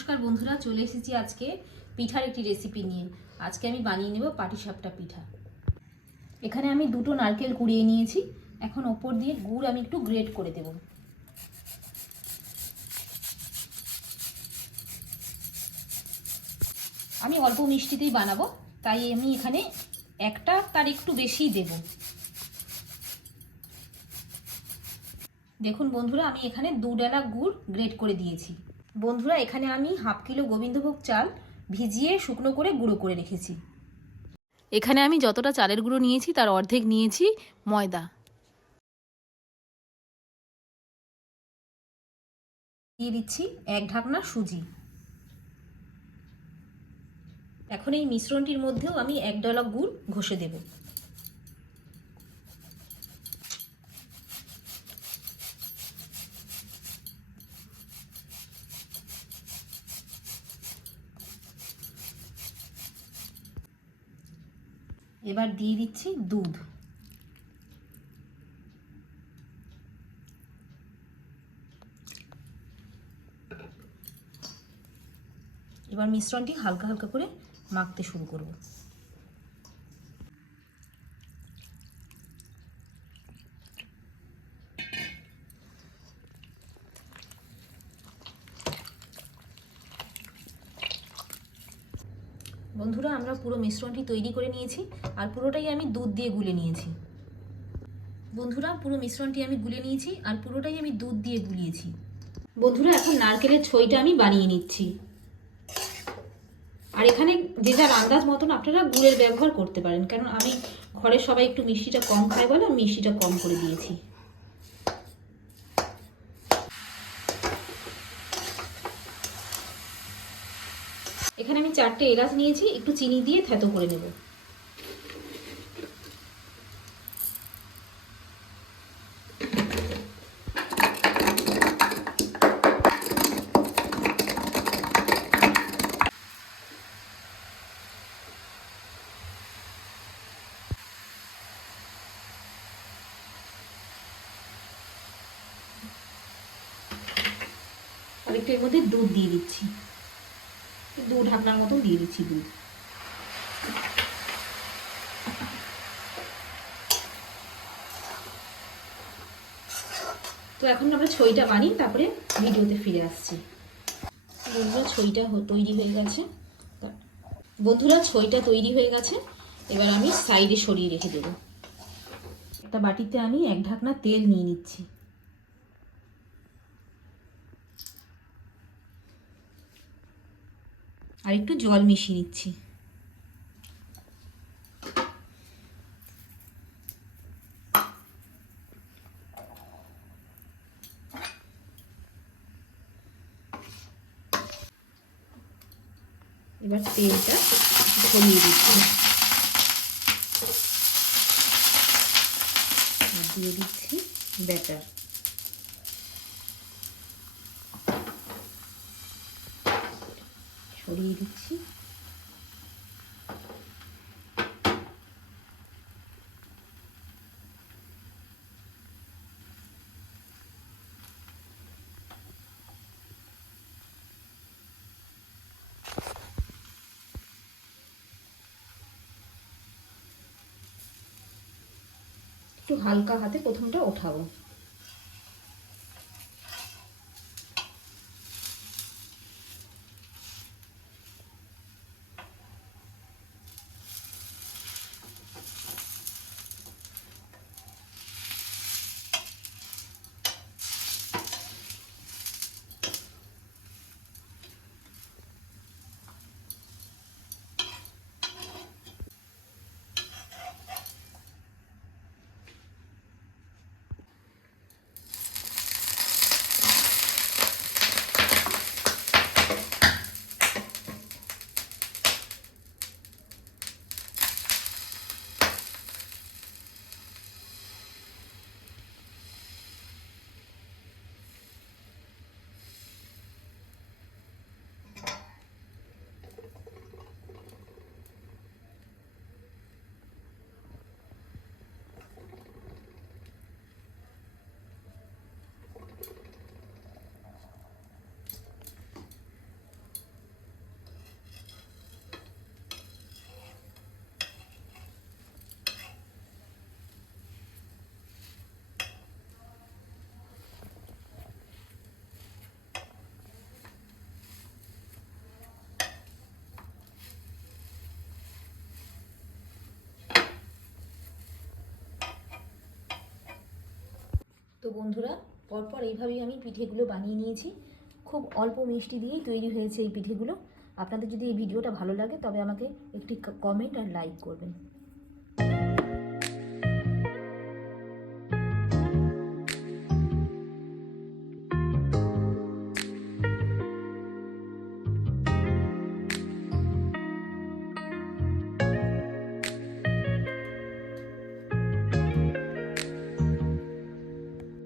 নমস্কার বন্ধুরা, চলে এসেছি আজকে পিঠার একটি রেসিপি নিয়ে। আজকে আমি বানিয়ে নেব পাটিসাপটা পিঠা। এখানে আমি দুটো নারকেল কুড়িয়ে নিয়েছি। এখন ওপর দিয়ে গুড় আমি একটু গ্রেট করে দেব। আমি অল্প মিষ্টিতেই বানাবো, তাই আমি এখানে একটা তার একটু বেশিই দেব। দেখুন বন্ধুরা, আমি এখানে 2 ডালা গুড় গ্রেট করে দিয়েছি। বন্ধুরা, এখানে আমি হাফ কিলো গোবিন্দভোগ চাল ভিজিয়ে শুকনো করে গুঁড়ো করে রেখেছি। এখানে আমি যতটা চালের গুঁড়ো নিয়েছি তার অর্ধেক নিয়েছি ময়দা। দিয়ে দিচ্ছি 1 ঢাকনা সুজি। এখন এই মিশ্রণটির মধ্যেও আমি 1 ডালা গুড় ঘষে দেব। এবার দিয়ে দিচ্ছি দুধ। এবার মিশ্রণটি হালকা হালকা করে মাখতে শুরু করব। বন্ধুরা, আমরা পুরো মিশ্রণটি তৈরি করে নিয়েছি আর পুরোটাই আমি দুধ দিয়ে গুলে নিয়েছি। বন্ধুরা, পুরো মিশ্রণটি আমি গুলে নিয়েছি আর পুরোটাই আমি দুধ দিয়ে গুলিয়েছি। বন্ধুরা, এখন নারকেলের ছইটা আমি বানিয়ে নিচ্ছি। আর এখানে যে যার আন্দাজ মতন আপনারা গুড়ের ব্যবহার করতে পারেন, কারণ আমি ঘরের সবাই একটু মিষ্টিটা কম খায় বলে আমি মিষ্টিটা কম করে দিয়েছি। এখানে আমি 4টে এলাচ নিয়েছি, একটু চিনি দিয়ে থেতো করে নেব। আর একটু এর মধ্যে দুধ দিয়ে দিচ্ছি, 2 ঢাকনার মতো দিয়ে দিচ্ছি দুধ। তো এখন আমরা ছইটা বানিয়ে তারপরে ভিডিওতে ফিরে আসছি। বন্ধুরা, ছইটা তৈরি হয়ে গেছে। বন্ধুরা, ছইটা তৈরি হয়ে গেছে। এবার আমি সাইডে সরিয়ে রেখে দেব। একটা বাটিতে আমি 1 ঢাকনা তেল নিয়ে নিচ্ছি। আর একটু জল মিশিয়ে নিচ্ছি। এবার তেলটা ছড়িয়ে দিচ্ছি। দিয়ে দিচ্ছি ব্যাটার। ছড়িয়ে দিচ্ছি। একটু হালকা হাতে প্রথমটা ওঠাবো। বন্ধুরা, পরপর এইভাবেই আমি পিঠেগুলো বানিয়ে নিয়েছি। খুব অল্প মিষ্টি দিয়েই তৈরি হয়েছে এই পিঠেগুলো। আপনাদের যদি এই ভিডিওটা ভালো লাগে তবে আমাকে একটি কমেন্ট আর লাইক করবেন।